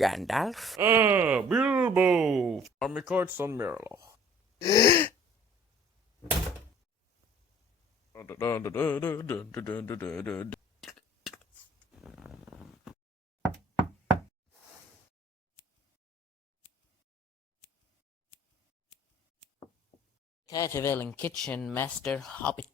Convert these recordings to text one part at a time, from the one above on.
Gandalf? Ah, Bilbo! Amikard son Merloch. Catervillen Kitchen, Master Hobbit.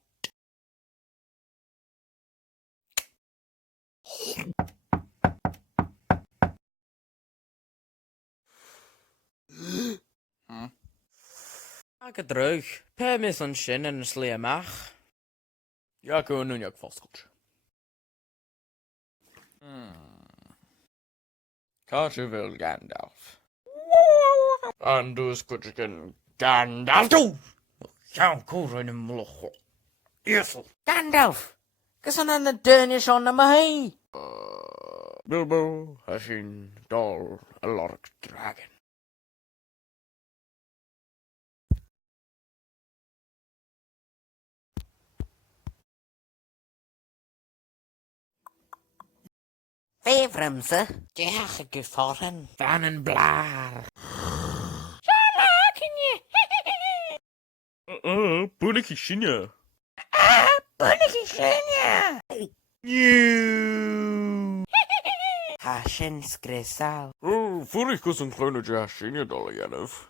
Ikke drøg. Pæmi sånn skinnende sliemach. Jeg kunne hun jeg fastkolt. Kanskje vel Gandalf. Andus kutchiken Gandalf! Ja, koren mlocho. Jessel. Gandalf! Kasan an the Danish on the mahi? Bilbo has seen Dol a large dragon. Fevrimse. Jach gevallen. Van een blaar. Buniki Shinya. Bunneke Shenja. New. Hashen skresal. Vorig was een kleine Shinya Dol Yenef.